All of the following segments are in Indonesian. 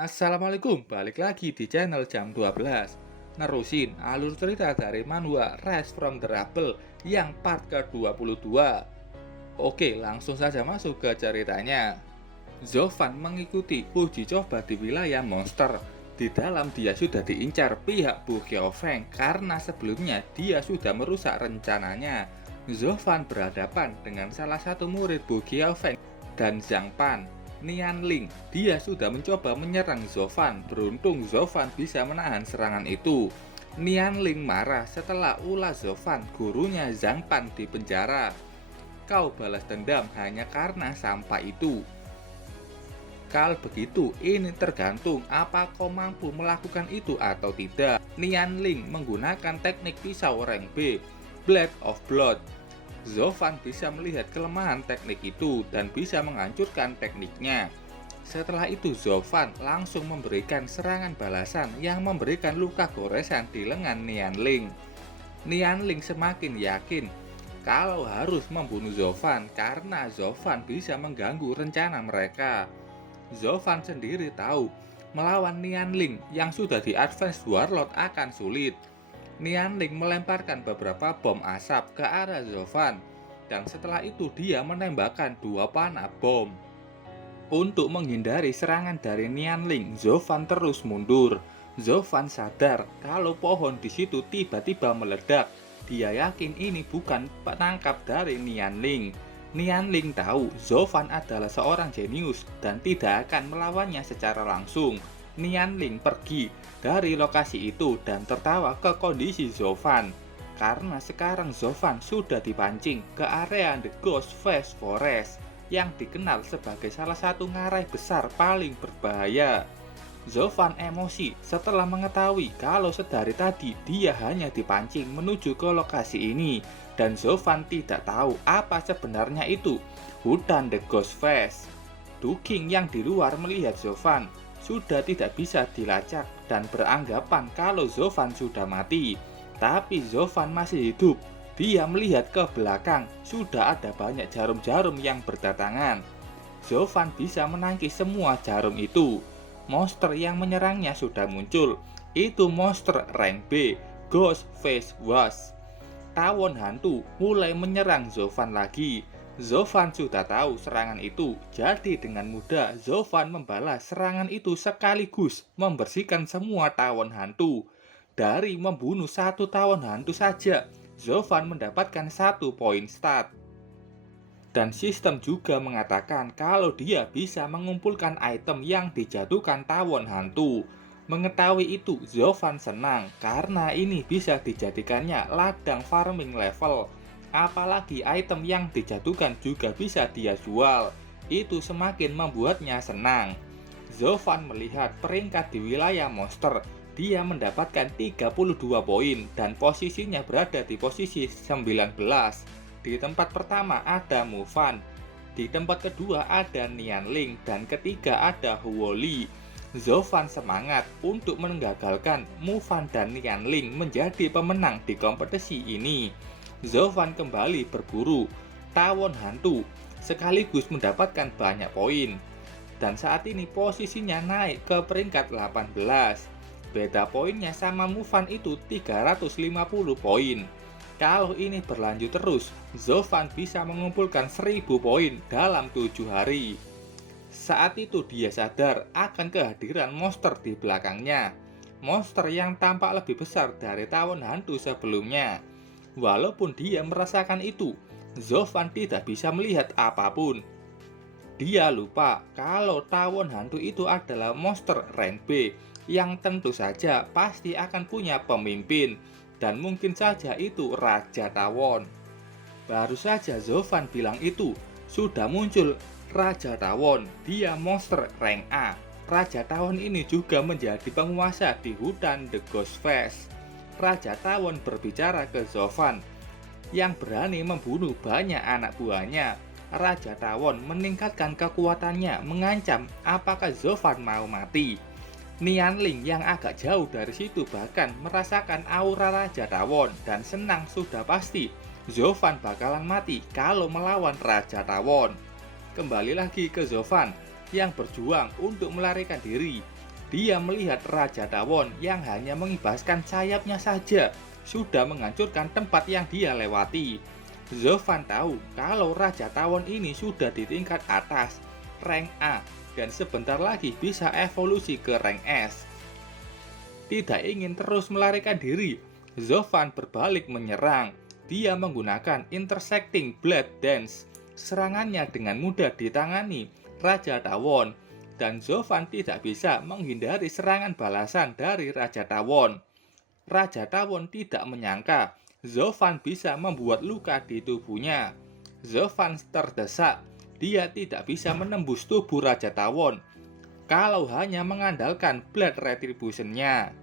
Assalamualaikum, balik lagi di channel Jam 12. Nerusin alur cerita dari manhwa Rise from the Rubble yang part ke-22. Oke, langsung saja masuk ke ceritanya. Zovan mengikuti uji coba di wilayah monster. Di dalam dia sudah diincar pihak Bu Qiaofeng karena sebelumnya dia sudah merusak rencananya. Zovan berhadapan dengan salah satu murid Bu Qiaofeng dan Zhang Pan, Nianling. Dia sudah mencoba menyerang Zovan. Beruntung Zovan bisa menahan serangan itu. Nianling marah setelah ulah Zovan, gurunya Zhang Pan, di penjara. Kau balas dendam hanya karena sampah itu. Kalau begitu, ini tergantung apa kau mampu melakukan itu atau tidak. Nianling menggunakan teknik pisau rank B, Blade of Blood. Zovan bisa melihat kelemahan teknik itu dan bisa menghancurkan tekniknya. Setelah itu Zovan langsung memberikan serangan balasan yang memberikan luka goresan di lengan Nianling. Nianling semakin yakin kalau harus membunuh Zovan karena Zovan bisa mengganggu rencana mereka. Zovan sendiri tahu melawan Nianling yang sudah di Advanced Warlord akan sulit. Nianling melemparkan beberapa bom asap ke arah Zovan, dan setelah itu dia menembakkan 2 panah bom. Untuk menghindari serangan dari Nianling, Zovan terus mundur. Zovan sadar kalau pohon di situ tiba-tiba meledak. Dia yakin ini bukan penangkap dari Nianling. Nianling tahu Zovan adalah seorang jenius dan tidak akan melawannya secara langsung. Nianling pergi dari lokasi itu dan tertawa ke kondisi Zovan. Karena sekarang Zovan sudah dipancing ke area The Ghost Face Forest yang dikenal sebagai salah satu ngarai besar paling berbahaya. Zovan emosi setelah mengetahui kalau sedari tadi dia hanya dipancing menuju ke lokasi ini, dan Zovan tidak tahu apa sebenarnya itu hutan The Ghost Face. Duking yang di luar melihat Zovan sudah tidak bisa dilacak dan beranggapan kalau Zovan sudah mati. Tapi Zovan masih hidup. Dia melihat ke belakang, sudah ada banyak jarum-jarum yang berdatangan. Zovan bisa menangkis semua jarum itu. Monster yang menyerangnya sudah muncul. Itu monster rank B, Ghost Face Wasp. Tawon hantu mulai menyerang Zovan lagi. Zovan sudah tahu serangan itu, jadi dengan mudah Zovan membalas serangan itu sekaligus membersihkan semua tawon hantu. Dari membunuh satu tawon hantu saja, Zovan mendapatkan 1 poin stat. Dan sistem juga mengatakan kalau dia bisa mengumpulkan item yang dijatuhkan tawon hantu. Mengetahui itu, Zovan senang karena ini bisa dijadikannya ladang farming level. Apalagi item yang dijatuhkan juga bisa dia jual. Itu semakin membuatnya senang. Zovan melihat peringkat di wilayah monster. Dia mendapatkan 32 poin dan posisinya berada di posisi 19. Di tempat pertama ada Mufan, di tempat kedua ada Nianling, dan ketiga ada Huoli. Zovan semangat untuk menggagalkan Mufan dan Nianling menjadi pemenang di kompetisi ini. Zovan kembali berburu tawon hantu, sekaligus mendapatkan banyak poin. Dan saat ini posisinya naik ke peringkat 18. Beda poinnya sama Mufan itu 350 poin. Kalau ini berlanjut terus, Zovan bisa mengumpulkan 1000 poin dalam 7 hari. Saat itu dia sadar akan kehadiran monster di belakangnya. Monster yang tampak lebih besar dari tawon hantu sebelumnya. Walaupun dia merasakan itu, Zovan tidak bisa melihat apapun. Dia lupa kalau tawon hantu itu adalah monster rank B yang tentu saja pasti akan punya pemimpin. Dan mungkin saja itu Raja Tawon. Baru saja Zovan bilang itu, sudah muncul Raja Tawon. Dia monster rank A. Raja Tawon ini juga menjadi penguasa di hutan The Ghost Face. Raja Tawon berbicara ke Zovan yang berani membunuh banyak anak buahnya. Raja Tawon meningkatkan kekuatannya, mengancam apakah Zovan mau mati. Nianling yang agak jauh dari situ bahkan merasakan aura Raja Tawon dan senang sudah pasti Zovan bakalan mati kalau melawan Raja Tawon. Kembali lagi ke Zovan yang berjuang untuk melarikan diri. Dia melihat Raja Tawon yang hanya mengibaskan sayapnya saja sudah menghancurkan tempat yang dia lewati. Zovan tahu kalau Raja Tawon ini sudah di tingkat atas, rank A, dan sebentar lagi bisa evolusi ke rank S. Tidak ingin terus melarikan diri, Zovan berbalik menyerang. Dia menggunakan Intersecting Blade Dance. Serangannya dengan mudah ditangani Raja Tawon, dan Zovan tidak bisa menghindari serangan balasan dari Raja Tawon. Raja Tawon tidak menyangka Zovan bisa membuat luka di tubuhnya. Zovan terdesak. Dia tidak bisa menembus tubuh Raja Tawon kalau hanya mengandalkan Blade Retribution-nya.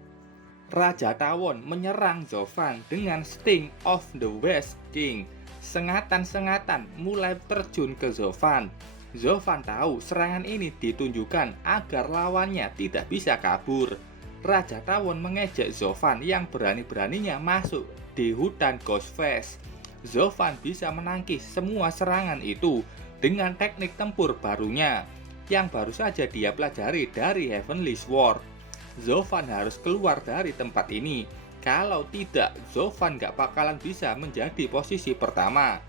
Raja Tawon menyerang Zovan dengan Sting of the West King. Sengatan-sengatan mulai terjun ke Zovan. Zovan tahu serangan ini ditunjukkan agar lawannya tidak bisa kabur. Raja Tawon mengejek Zovan yang berani-beraninya masuk di hutan Ghostface. Zovan bisa menangkis semua serangan itu dengan teknik tempur barunya yang baru saja dia pelajari dari Heavenly Sword. Zovan harus keluar dari tempat ini. Kalau tidak, Zovan gak bakalan bisa menjadi posisi pertama.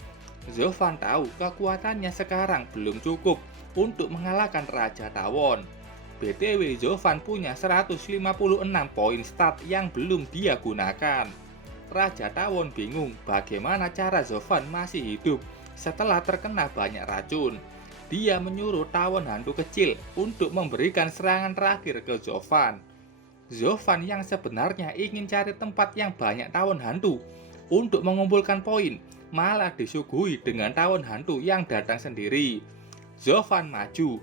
Zovan tahu kekuatannya sekarang belum cukup untuk mengalahkan Raja Tawon. BTW, Zovan punya 156 poin stat yang belum dia gunakan. Raja Tawon bingung bagaimana cara Zovan masih hidup setelah terkena banyak racun. Dia menyuruh tawon hantu kecil untuk memberikan serangan terakhir ke Zovan. Zovan yang sebenarnya ingin cari tempat yang banyak tawon hantu untuk mengumpulkan poin, malah disuguhi dengan tawon hantu yang datang sendiri. Zovan maju,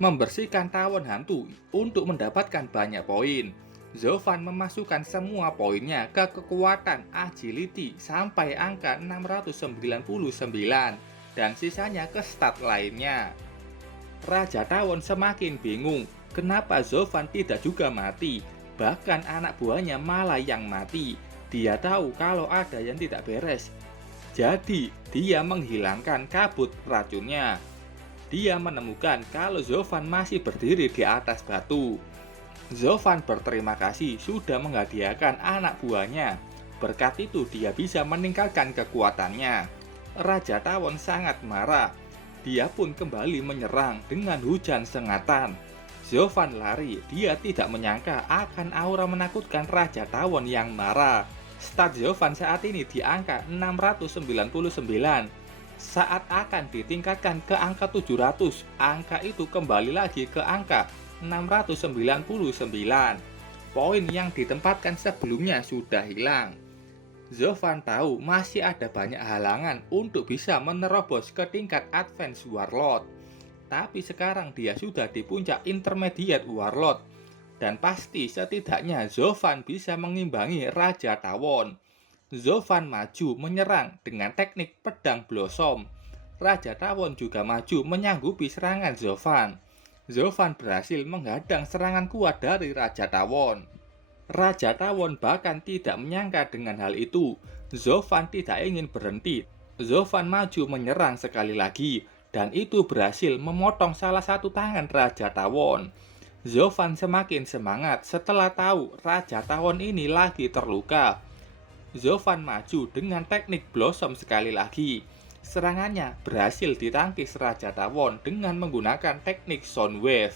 membersihkan tawon hantu untuk mendapatkan banyak poin. Zovan memasukkan semua poinnya ke kekuatan agility sampai angka 699 dan sisanya ke stat lainnya. Raja Tawon semakin bingung. Kenapa Zovan tidak juga mati? Bahkan anak buahnya malah yang mati. Dia tahu kalau ada yang tidak beres. Jadi, dia menghilangkan kabut racunnya. Dia menemukan kalau Zovan masih berdiri di atas batu. Zovan berterima kasih sudah menghadiahkan anak buahnya. Berkat itu dia bisa meningkatkan kekuatannya. Raja Tawon sangat marah. Dia pun kembali menyerang dengan hujan sengatan. Zovan lari, dia tidak menyangka akan aura menakutkan Raja Tawon yang marah. Stat Zovan saat ini di angka 699. Saat akan ditingkatkan ke angka 700, angka itu kembali lagi ke angka 699. Poin yang ditempatkan sebelumnya sudah hilang. Zovan tahu masih ada banyak halangan untuk bisa menerobos ke tingkat Advanced Warlord. Tapi sekarang dia sudah di puncak Intermediate Warlord. Dan pasti setidaknya Zovan bisa mengimbangi Raja Tawon. Zovan maju menyerang dengan teknik pedang blossom. Raja Tawon juga maju menyanggupi serangan Zovan. Zovan berhasil menghadang serangan kuat dari Raja Tawon. Raja Tawon bahkan tidak menyangka dengan hal itu. Zovan tidak ingin berhenti. Zovan maju menyerang sekali lagi, dan itu berhasil memotong salah satu tangan Raja Tawon. Zovan semakin semangat setelah tahu Raja Tawon ini lagi terluka. Zovan maju dengan teknik blossom sekali lagi. Serangannya berhasil ditangkis Raja Tawon dengan menggunakan teknik soundwave.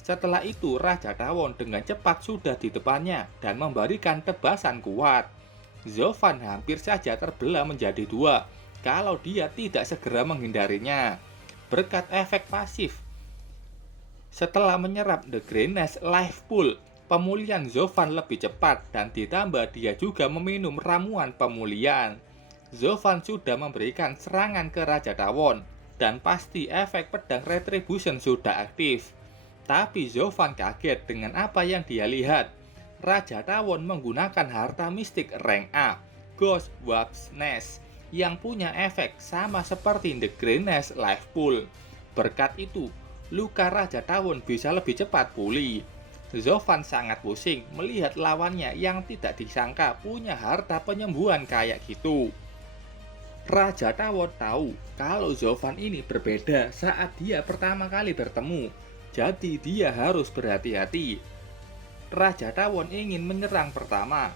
Setelah itu Raja Tawon dengan cepat sudah di depannya dan memberikan tebasan kuat. Zovan hampir saja terbelah menjadi dua kalau dia tidak segera menghindarinya. Berkat efek pasif, setelah menyerap The Greenness Life Pool, pemulihan Zovan lebih cepat dan ditambah dia juga meminum ramuan pemulihan. Zovan sudah memberikan serangan ke Raja Tawon dan pasti efek pedang Retribution sudah aktif. Tapi Zovan kaget dengan apa yang dia lihat. Raja Tawon menggunakan harta mistik rank A, Ghost Warp's Nest, yang punya efek sama seperti The Greenness Life Pool. Berkat itu, luka Raja Tawon bisa lebih cepat pulih. Zovan sangat pusing melihat lawannya yang tidak disangka punya harta penyembuhan kayak gitu. Raja Tawon tahu kalau Zovan ini berbeda saat dia pertama kali bertemu. Jadi dia harus berhati-hati. Raja Tawon ingin menyerang pertama.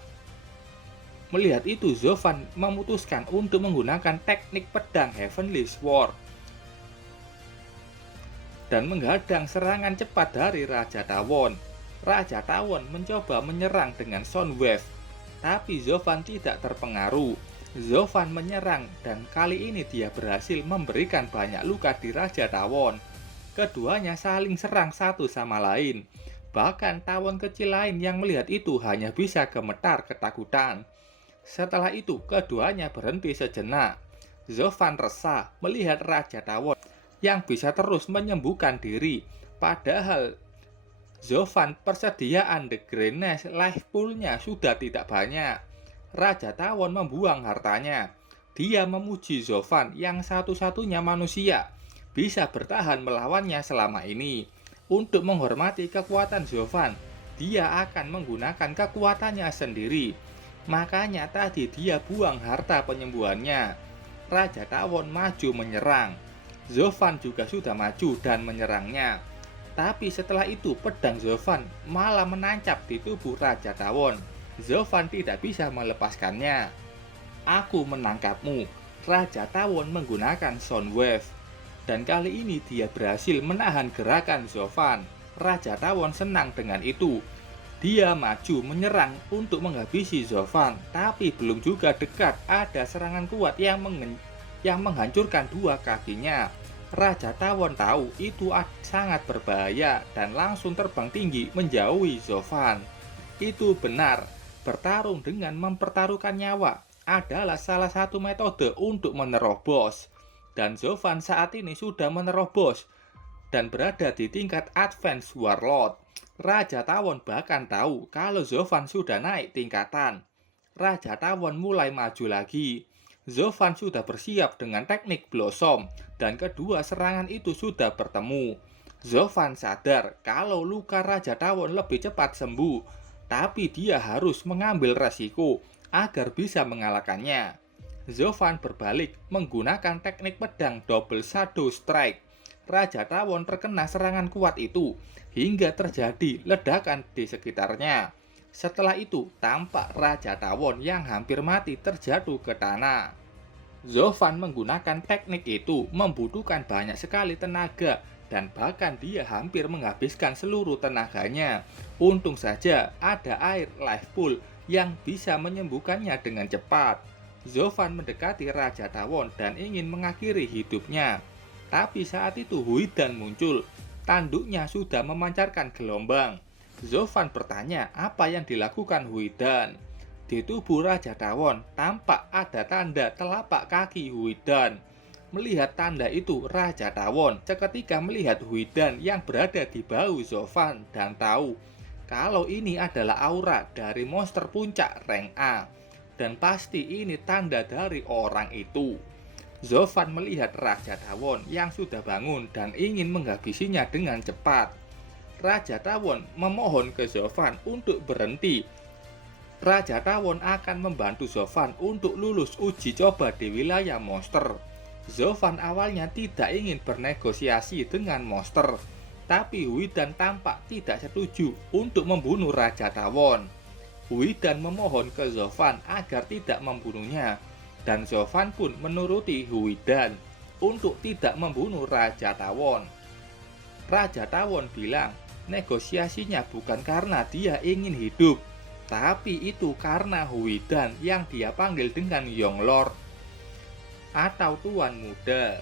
Melihat itu, Zovan memutuskan untuk menggunakan teknik pedang Heavenly Sword dan menghadang serangan cepat dari Raja Tawon. Raja Tawon mencoba menyerang dengan Sound Wave, tapi Zovan tidak terpengaruh. Zovan menyerang dan kali ini dia berhasil memberikan banyak luka di Raja Tawon. Keduanya saling serang satu sama lain. Bahkan tawon kecil lain yang melihat itu hanya bisa gemetar ketakutan. Setelah itu, keduanya berhenti sejenak. Zovan resah melihat Raja Tawon yang bisa terus menyembuhkan diri. Padahal Zovan persediaan The Greenness Life Pool-nya sudah tidak banyak. Raja Tawon membuang hartanya. Dia memuji Zovan yang satu-satunya manusia bisa bertahan melawannya selama ini. Untuk menghormati kekuatan Zovan, dia akan menggunakan kekuatannya sendiri. Makanya tadi dia buang harta penyembuhannya. Raja Tawon maju menyerang. Zovan juga sudah maju dan menyerangnya. Tapi setelah itu pedang Zovan malah menancap di tubuh Raja Tawon. Zovan tidak bisa melepaskannya. Aku menangkapmu. Raja Tawon menggunakan Sound Wave. Dan kali ini dia berhasil menahan gerakan Zovan. Raja Tawon senang dengan itu. Dia maju menyerang untuk menghabisi Zovan, tapi belum juga dekat ada serangan kuat yang menghancurkan dua kakinya. Raja Tawon tahu itu sangat berbahaya dan langsung terbang tinggi menjauhi Zovan. Itu benar, bertarung dengan mempertaruhkan nyawa adalah salah satu metode untuk menerobos. Dan Zovan saat ini sudah menerobos dan berada di tingkat Advanced Warlord. Raja Tawon bahkan tahu kalau Zovan sudah naik tingkatan. Raja Tawon mulai maju lagi. Zovan sudah bersiap dengan teknik Blossom dan kedua serangan itu sudah bertemu. Zovan sadar kalau luka Raja Tawon lebih cepat sembuh, tapi dia harus mengambil resiko agar bisa mengalahkannya. Zovan berbalik menggunakan teknik pedang Double Shadow Strike. Raja Tawon terkena serangan kuat itu hingga terjadi ledakan di sekitarnya. Setelah itu, tampak Raja Tawon yang hampir mati terjatuh ke tanah. Zovan menggunakan teknik itu membutuhkan banyak sekali tenaga dan bahkan dia hampir menghabiskan seluruh tenaganya. Untung saja ada air life pool yang bisa menyembuhkannya dengan cepat. Zovan mendekati Raja Tawon dan ingin mengakhiri hidupnya. Tapi saat itu Huidan muncul. Tanduknya sudah memancarkan gelombang. Zovan bertanya apa yang dilakukan Huidan. Di tubuh Raja Tawon tampak ada tanda telapak kaki Huidan. Melihat tanda itu, Raja Tawon seketika melihat Huidan yang berada di bahu Zovan dan tahu kalau ini adalah aura dari monster puncak rank A. Dan pasti ini tanda dari orang itu. Zovan melihat Raja Tawon yang sudah bangun dan ingin menghabisinya dengan cepat. Raja Tawon memohon ke Zovan untuk berhenti. Raja Tawon akan membantu Zovan untuk lulus uji coba di wilayah monster. Zovan awalnya tidak ingin bernegosiasi dengan monster, tapi Huidan tampak tidak setuju untuk membunuh Raja Tawon. Huidan memohon ke Zovan agar tidak membunuhnya, dan Zovan pun menuruti Huidan untuk tidak membunuh Raja Tawon. Raja Tawon bilang negosiasinya bukan karena dia ingin hidup, tapi itu karena Huidan yang dia panggil dengan Young Lord atau Tuan Muda.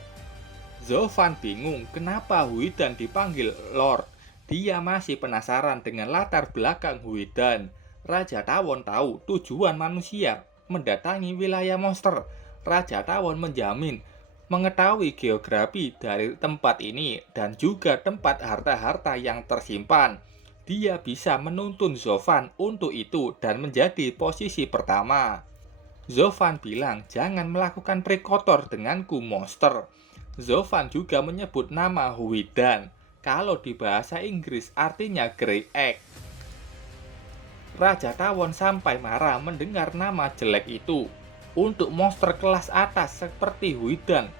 Zovan bingung kenapa Huidan dipanggil Lord. Dia masih penasaran dengan latar belakang Huidan. Raja Tawon tahu tujuan manusia mendatangi wilayah monster. Raja Tawon menjamin mengetahui geografi dari tempat ini dan juga tempat harta-harta yang tersimpan. Dia bisa menuntun Zovan untuk itu dan menjadi posisi pertama. Zovan bilang jangan melakukan trik kotor denganku monster. Zovan juga menyebut nama Huidan. Kalau di bahasa Inggris artinya Grey Egg. Raja Tawon sampai marah mendengar nama jelek itu. Untuk monster kelas atas seperti Huidan,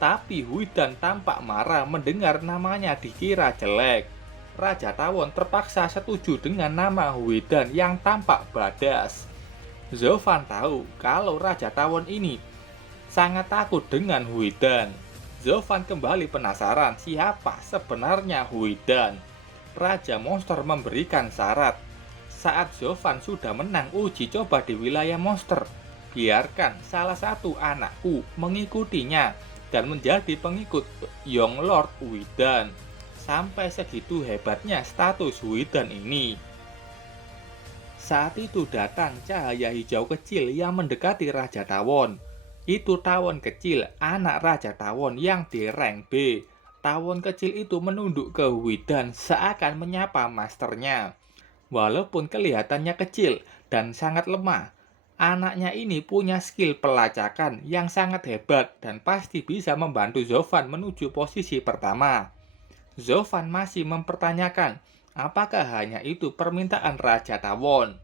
Tapi Huidan tampak marah mendengar namanya dikira jelek. Raja Tawon terpaksa setuju dengan nama Huidan yang tampak badas. Zovan tahu kalau Raja Tawon ini sangat takut dengan Huidan. Zovan kembali penasaran siapa sebenarnya Huidan. Raja Monster memberikan syarat. Saat Zovan sudah menang uji coba di wilayah monster, biarkan salah satu anakku mengikutinya dan menjadi pengikut Young Lord Huidan. Sampai segitu hebatnya status Huidan ini. Saat itu datang cahaya hijau kecil yang mendekati Raja Tawon. Itu tawon kecil, anak Raja Tawon yang di rank B. Tawon kecil itu menunduk ke Huidan seakan menyapa masternya. Walaupun kelihatannya kecil dan sangat lemah, anaknya ini punya skill pelacakan yang sangat hebat dan pasti bisa membantu Zovan menuju posisi pertama. Zovan masih mempertanyakan, apakah hanya itu permintaan Raja Tawon?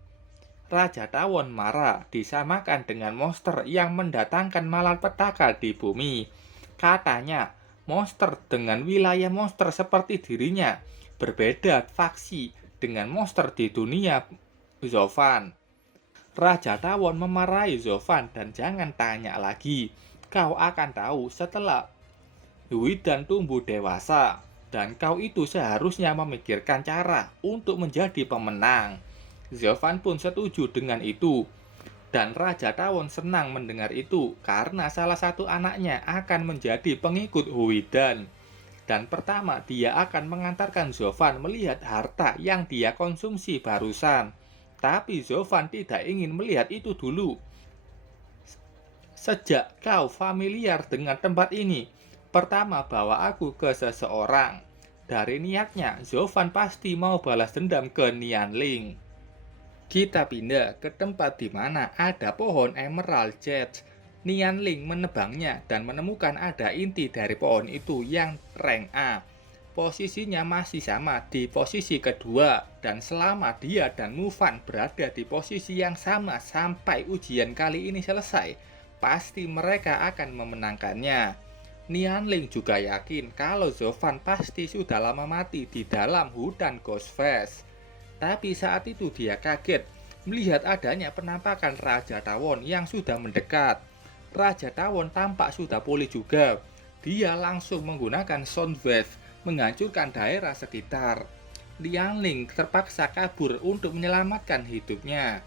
Raja Tawon marah disamakan dengan monster yang mendatangkan malapetaka di bumi. Katanya, monster dengan wilayah monster seperti dirinya berbeda faksi dengan monster di dunia Zovan. Raja Tawon memarahi Zovan dan jangan tanya lagi. Kau akan tahu setelah Huidan tumbuh dewasa. Dan kau itu seharusnya memikirkan cara untuk menjadi pemenang. Zovan pun setuju dengan itu. Dan Raja Tawon senang mendengar itu karena salah satu anaknya akan menjadi pengikut Huidan. Dan pertama dia akan mengantarkan Zovan melihat harta yang dia konsumsi barusan. Tapi Zovan tidak ingin melihat itu dulu. Sejak kau familiar dengan tempat ini, pertama bawa aku ke seseorang. Dari niatnya, Zovan pasti mau balas dendam ke Nianling. Kita pindah ke tempat di mana ada pohon Emerald Jade. Nianling menebangnya dan menemukan ada inti dari pohon itu yang rank A. Posisinya masih sama di posisi kedua dan selama dia dan Mufan berada di posisi yang sama sampai ujian kali ini selesai, pasti mereka akan memenangkannya. Nianling juga yakin kalau Zovan pasti sudah lama mati di dalam hutan Ghostface. Tapi saat itu dia kaget melihat adanya penampakan Raja Tawon yang sudah mendekat. Raja Tawon tampak sudah pulih juga. Dia langsung menggunakan Sound Wave menghancurkan daerah sekitar. Nianling terpaksa kabur untuk menyelamatkan hidupnya.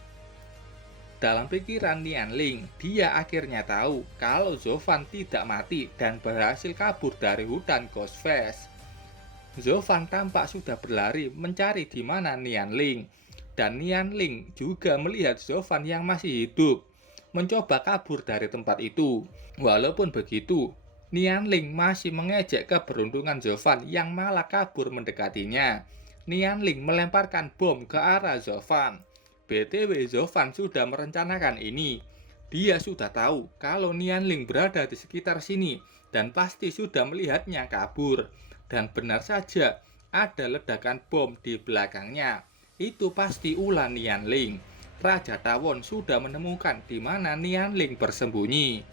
Dalam pikiran Nianling, dia akhirnya tahu kalau Zovan tidak mati dan berhasil kabur dari hutan Ghostface. Zovan tampak sudah berlari mencari di mana Nianling. Dan Nianling juga melihat Zovan yang masih hidup, mencoba kabur dari tempat itu. Walaupun begitu, Nianling masih mengejek keberuntungan Zovan yang malah kabur mendekatinya. Nianling melemparkan bom ke arah Zovan. BTW Zovan sudah merencanakan ini. Dia sudah tahu kalau Nianling berada di sekitar sini dan pasti sudah melihatnya kabur. Dan benar saja, ada ledakan bom di belakangnya. Itu pasti ulah Nianling. Raja Tawon sudah menemukan di mana Nianling bersembunyi.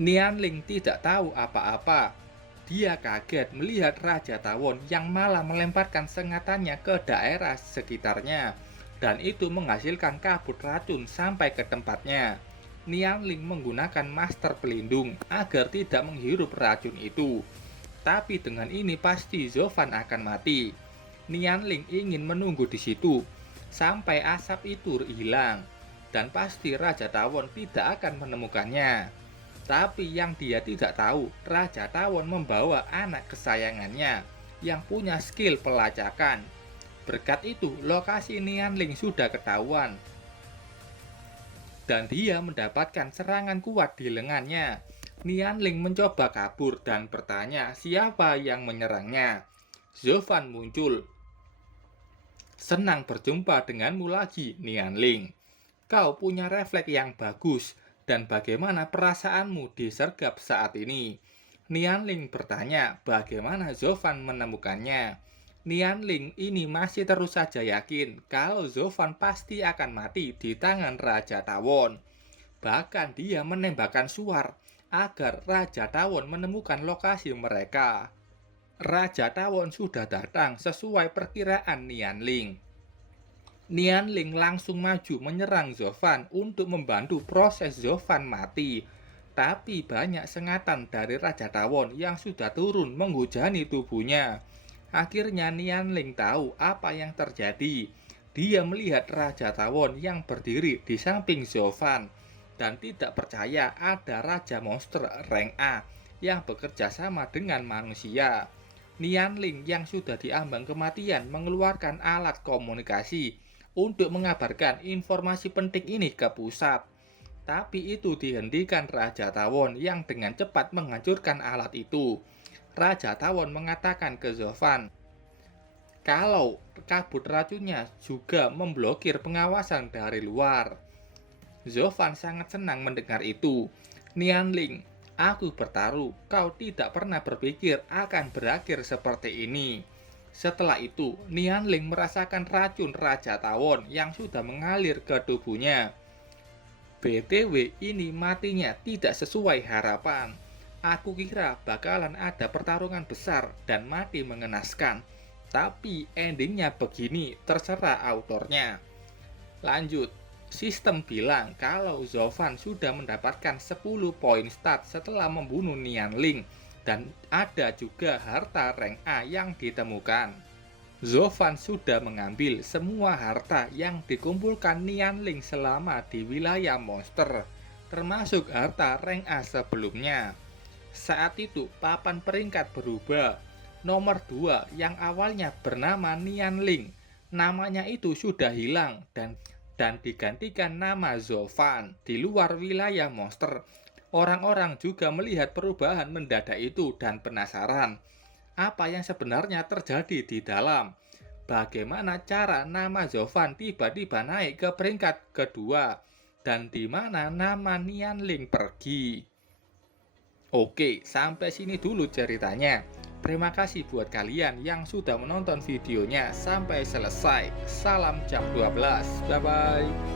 Nianling tidak tahu apa-apa. Dia kaget melihat Raja Tawon yang malah melemparkan sengatannya ke daerah sekitarnya. Dan itu menghasilkan kabut racun sampai ke tempatnya. Nianling menggunakan master pelindung agar tidak menghirup racun itu. Tapi dengan ini pasti Zovan akan mati. Nianling ingin menunggu di situ sampai asap itu hilang. Dan pasti Raja Tawon tidak akan menemukannya. Tapi yang dia tidak tahu, Raja Tawon membawa anak kesayangannya yang punya skill pelacakan. Berkat itu, lokasi Nianling sudah ketahuan. Dan dia mendapatkan serangan kuat di lengannya. Nianling mencoba kabur dan bertanya siapa yang menyerangnya. Zovan muncul. Senang berjumpa denganmu lagi, Nianling. Kau punya refleks yang bagus, dan bagaimana perasaanmu disergap saat ini? Nianling bertanya bagaimana Zovan menemukannya. Nianling ini masih terus saja yakin kalau Zovan pasti akan mati di tangan Raja Tawon. Bahkan dia menembakkan suar agar Raja Tawon menemukan lokasi mereka. Raja Tawon sudah datang sesuai perkiraan Nianling. Nianling langsung maju menyerang Zovan untuk membantu proses Zovan mati. Tapi banyak sengatan dari Raja Tawon yang sudah turun menghujani tubuhnya. Akhirnya Nianling tahu apa yang terjadi. Dia melihat Raja Tawon yang berdiri di samping Zovan dan tidak percaya ada Raja Monster rank A yang bekerja sama dengan manusia. Nianling yang sudah diambang kematian mengeluarkan alat komunikasi untuk mengabarkan informasi penting ini ke pusat. Tapi itu dihentikan Raja Tawon yang dengan cepat menghancurkan alat itu. Raja Tawon mengatakan ke Zovan, kalau kabut racunnya juga memblokir pengawasan dari luar. Zovan sangat senang mendengar itu. Nianling, aku bertaruh, kau tidak pernah berpikir akan berakhir seperti ini. Setelah itu, Nianling merasakan racun Raja Tawon yang sudah mengalir ke tubuhnya. BTW, ini matinya tidak sesuai harapan. Aku kira bakalan ada pertarungan besar dan mati mengenaskan. Tapi endingnya begini, terserah autornya. Lanjut. Sistem bilang kalau Zovan sudah mendapatkan 10 poin stat setelah membunuh Nianling dan ada juga harta rank A yang ditemukan. Zovan sudah mengambil semua harta yang dikumpulkan Nianling selama di wilayah monster, termasuk harta rank A sebelumnya. Saat itu papan peringkat berubah. Nomor 2 yang awalnya bernama Nianling, namanya itu sudah hilang dan digantikan nama Zovan di luar wilayah monster. Orang-orang juga melihat perubahan mendadak itu dan penasaran apa yang sebenarnya terjadi di dalam. Bagaimana cara nama Zovan tiba-tiba naik ke peringkat kedua dan di mana nama Nianling pergi. Oke, sampai sini dulu ceritanya. Terima kasih buat kalian yang sudah menonton videonya sampai selesai. Salam jam 12. Bye-bye.